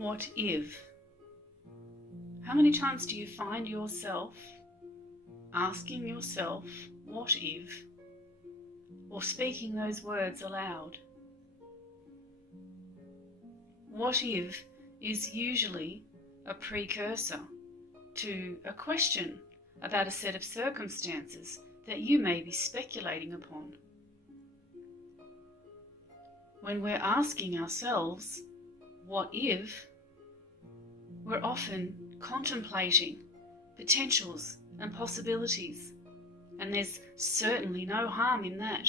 What if? How many times do you find yourself asking yourself, what if? Or speaking those words aloud? What if is usually a precursor to a question about a set of circumstances that you may be speculating upon. When we're asking ourselves, what if, we're often contemplating potentials and possibilities, and there's certainly no harm in that.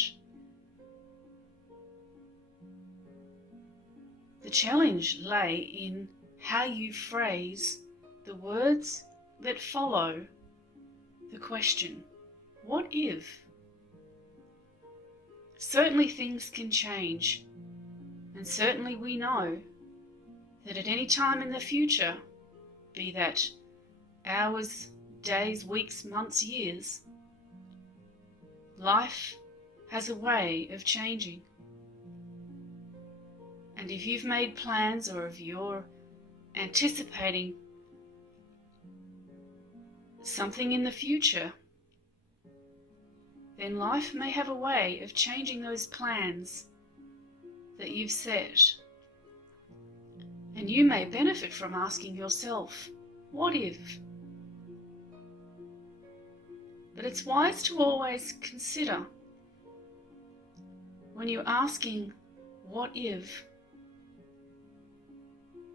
The challenge lay in how you phrase the words that follow the question, what if? Certainly things can change, and certainly we know that at any time in the future, be that hours, days, weeks, months, years, life has a way of changing. And if you've made plans, or if you're anticipating something in the future, then life may have a way of changing those plans that you've set. And you may benefit from asking yourself, what if? But it's wise to always consider, when you're asking, what if,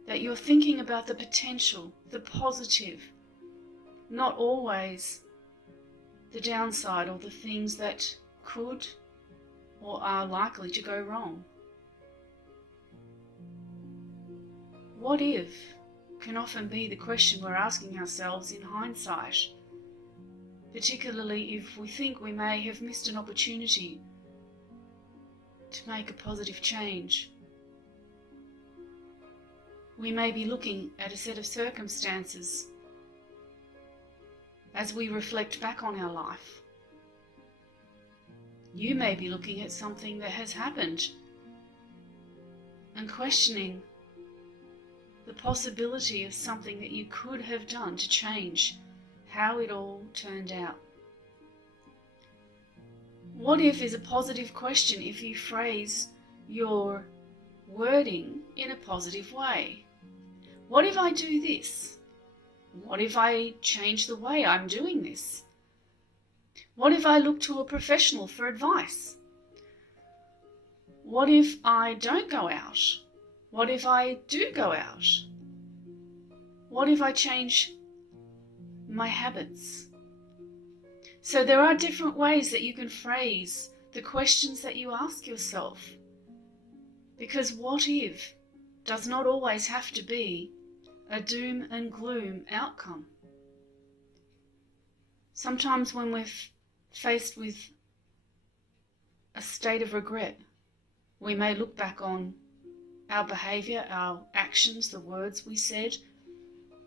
that you're thinking about the potential, the positive, not always the downside or the things that could or are likely to go wrong. What if can often be the question we're asking ourselves in hindsight, particularly if we think we may have missed an opportunity to make a positive change. We may be looking at a set of circumstances as we reflect back on our life. You may be looking at something that has happened and questioning the possibility of something that you could have done to change how it all turned out. What if is a positive question if you phrase your wording in a positive way. What if I do this? What if I change the way I'm doing this? What if I look to a professional for advice? What if I don't go out? What if I do go out? What if I change my habits? So there are different ways that you can phrase the questions that you ask yourself. Because what if does not always have to be a doom and gloom outcome. Sometimes when we're faced with a state of regret, we may look back on our behaviour, our actions, the words we said,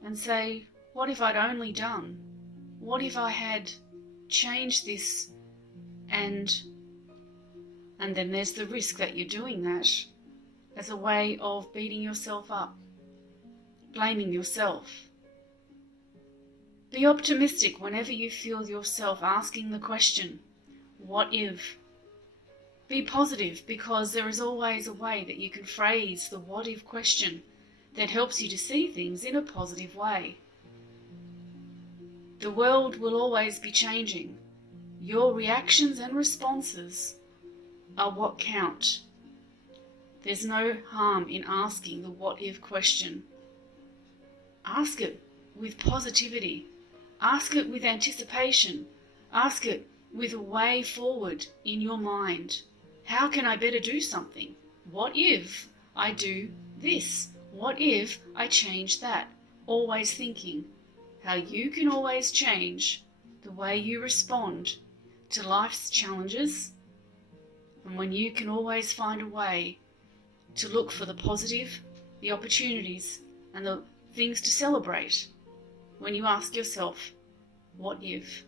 and say, what if I'd only done? What if I had changed this? And then there's the risk that you're doing that as a way of beating yourself up, blaming yourself. Be optimistic whenever you feel yourself asking the question, what if? Be positive, because there is always a way that you can phrase the what if question that helps you to see things in a positive way. The world will always be changing. Your reactions and responses are what count. There's no harm in asking the what if question. Ask it with positivity. Ask it with anticipation. Ask it with a way forward in your mind. How can I better do something? What if I do this? What if I change that? Always thinking how you can always change the way you respond to life's challenges, and when you can always find a way to look for the positive, the opportunities, and the things to celebrate when you ask yourself, what if?